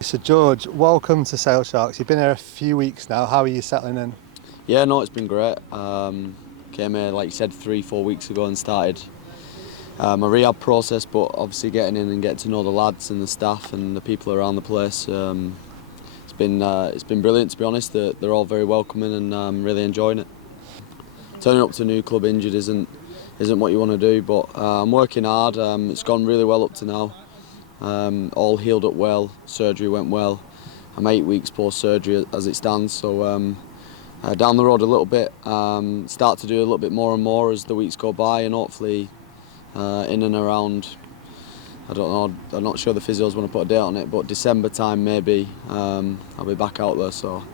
So George, welcome to Sale Sharks. You've been here a few weeks now. How are you settling in? Yeah, no, it's been great. Came here, like you said, 3-4 weeks ago and started my rehab process, but obviously getting in and getting to know the lads and the staff and the people around the place, it's been brilliant, to be honest. They're all very welcoming and I'm really enjoying it. Turning up to a new club injured isn't what you want to do, but I'm working hard. It's gone really well up to now. All healed up well, surgery went well. I'm 8 weeks post-surgery as it stands, so down the road a little bit, start to do a little bit more and more as the weeks go by, and hopefully in and around, I don't know, I'm not sure the physios want to put a date on it, but December time maybe, I'll be back out there. So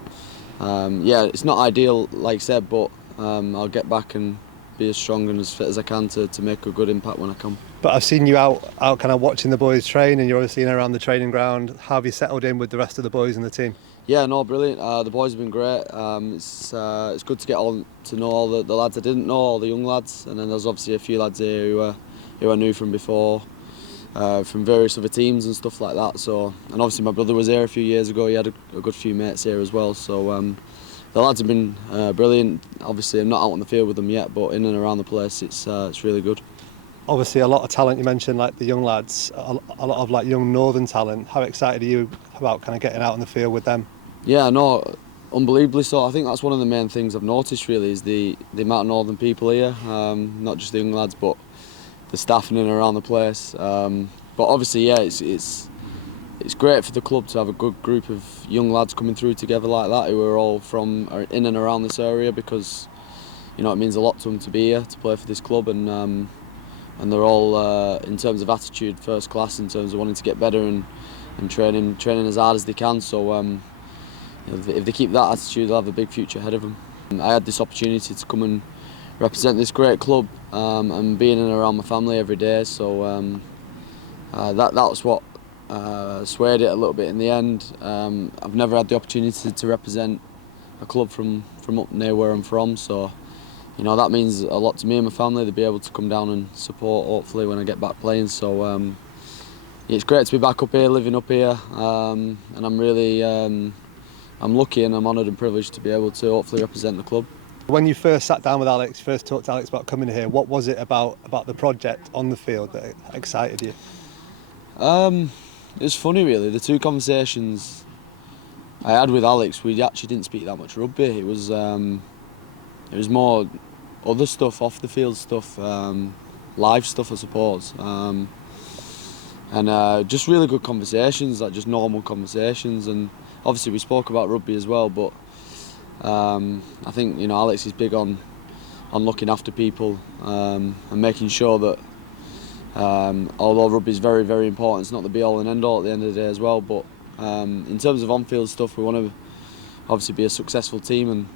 yeah, it's not ideal, like I said, but I'll get back and be as strong and as fit as I can to make a good impact when I come. But I've seen you out kind of watching the boys train, and you're obviously in around the training ground. How have you settled in with the rest of the boys and the team? Yeah, no, brilliant. The boys have been great. It's good to get on to know all the lads I didn't know, all the young lads, and then there's obviously a few lads here who I knew from before, from various other teams and stuff like that. So, and obviously my brother was here a few years ago. He had a good few mates here as well. So the lads have been brilliant. Obviously, I'm not out on the field with them yet, but in and around the place, it's really good. Obviously, a lot of talent. You mentioned like the young lads, a lot of like young northern talent. How excited are you about kind of getting out on the field with them? Yeah, no, unbelievably so. I think that's one of the main things I've noticed really is the amount of northern people here, not just the young lads, but the staff in and around the place. But obviously, yeah, it's great for the club to have a good group of young lads coming through together like that, who are all from in and around this area, because you know it means a lot to them to be here to play for this club, and they're all in terms of attitude first class, in terms of wanting to get better and training as hard as they can. So if they keep that attitude, they'll have a big future ahead of them. I had this opportunity to come and represent this great club, and being in and around my family every day, so that was what swayed it a little bit in the end. I've never had the opportunity to represent a club from up near where I'm from, so you know that means a lot to me and my family to be able to come down and support hopefully when I get back playing. So yeah, it's great to be back up here, living up here, and I'm really I'm lucky and I'm honoured and privileged to be able to hopefully represent the club. When you first sat down with Alex, first talked to Alex about coming here, what was it about the project on the field that excited you? It was funny really. The two conversations I had with Alex, we actually didn't speak that much rugby. It was more other stuff, off the field stuff, live stuff I suppose, and just really good conversations, like just normal conversations. And obviously we spoke about rugby as well, but I think you know Alex is big on looking after people, and making sure that although rugby is very, very important, it's not the be-all and end-all at the end of the day as well. But in terms of on-field stuff, we want to obviously be a successful team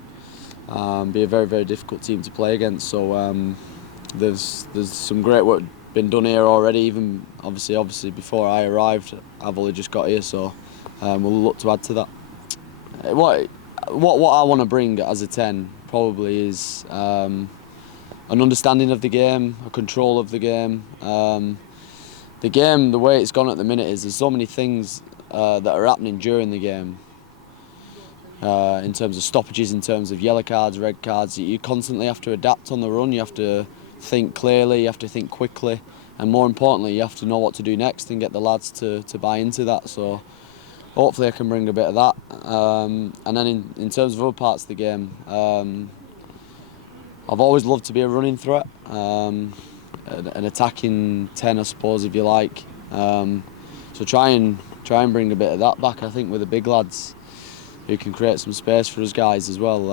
and be a very, very difficult team to play against. So there's some great work been done here already. Even obviously before I arrived, I've only just got here, so we'll look to add to that. What I want to bring as a 10 probably is an understanding of the game, a control of the game. The game, the way it's gone at the minute, is there's so many things that are happening during the game, in terms of stoppages, in terms of yellow cards, red cards. You constantly have to adapt on the run. You have to think clearly, you have to think quickly, and more importantly, you have to know what to do next and get the lads to buy into that. So hopefully I can bring a bit of that. And then in terms of other parts of the game, I've always loved to be a running threat, an attacking 10, I suppose, if you like. So try and bring a bit of that back. I think with the big lads who can create some space for us guys as well,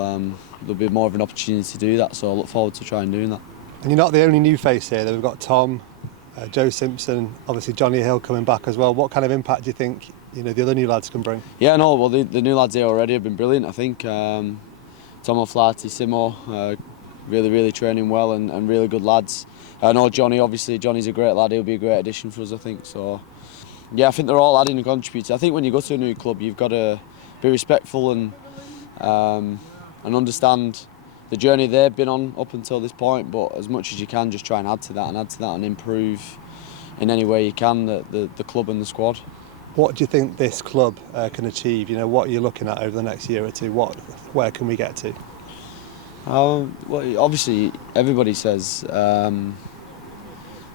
there'll be more of an opportunity to do that. So I look forward to trying doing that. And you're not the only new face here. We've got Tom, Joe Simpson, obviously Johnny Hill coming back as well. What kind of impact do you think the other new lads can bring? Yeah, no, well the new lads here already have been brilliant. I think Tom O'Flaherty, Simo, really training well and really good lads. I know Johnny, obviously Johnny's a great lad. He'll be a great addition for us, I think. So yeah, I think they're all adding and contributing. I think when you go to a new club, you've got to be respectful and understand the journey they've been on up until this point, but as much as you can, just try and add to that and improve in any way you can the club and the squad. What do you think this club can achieve? You know, what are you looking at over the next year or two? Where can we get to? Well, obviously, everybody says the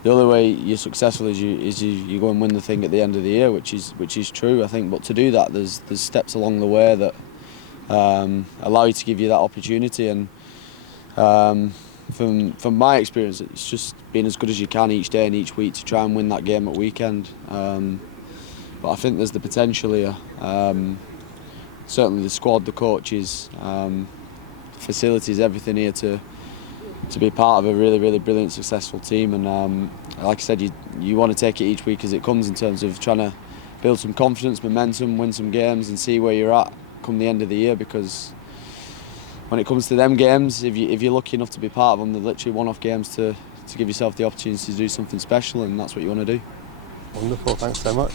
only way you're successful is you go and win the thing at the end of the year, which is true, I think. But to do that, there's steps along the way that allow you to give you that opportunity. And from my experience, it's just being as good as you can each day and each week to try and win that game at weekend. But I think there's the potential here. Certainly the squad, the coaches, facilities, everything here to be part of a really, really brilliant, successful team. And like I said, you want to take it each week as it comes in terms of trying to build some confidence, momentum, win some games, and see where you're at come the end of the year. Because when it comes to them games, if you're lucky enough to be part of them, they're literally one-off games to give yourself the opportunity to do something special, and that's what you want to do. Wonderful, thanks so much.